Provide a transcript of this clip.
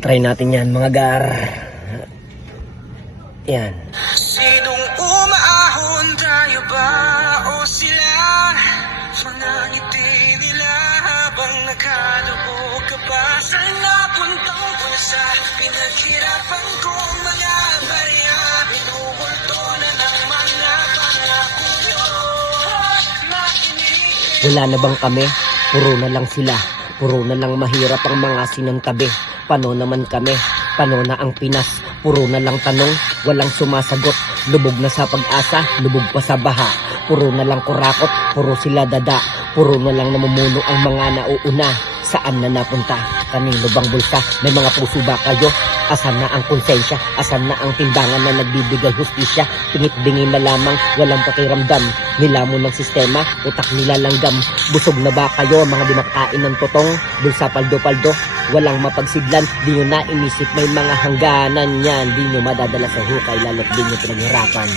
Try natin yan mga gar. Yan. Sinong umaahon, tayo ba o sila? Mga ngiti nila habang nakalubog ka pa. Saan napuntang bulsa? Pinaghirapan kong mga barya. Binubulto na ng mga pangako nyo. Wala na bang kami? Puro na lang sila. Puro na lang mahirap ang mga sinantabi. Paano naman kami? Paano na ang Pinas? Puro na lang tanong, walang sumasagot. Lubog na sa pag-asa, lubog pa sa baha. Puro na lang kurakot, puro sila dada. Puro na lang namumuno ang mga nauuna. Saan na napunta? Kanino bang bulsa? May mga puso ba kayo? Asan na ang konsensya? Asan na ang timbangan na nagbibigay hustisya? Tingit-dingin na lamang, walang pakiramdam. Nilamon ng sistema, utak nila langgam. Busog na ba kayo mga di makakain ng totong? Bulsa paldo-paldo, walang mapagsidlan. Di nyo na inisip may mga hangganan yan. Di nyo madadala sa hukay, lalo't di nyo pinaghirapan.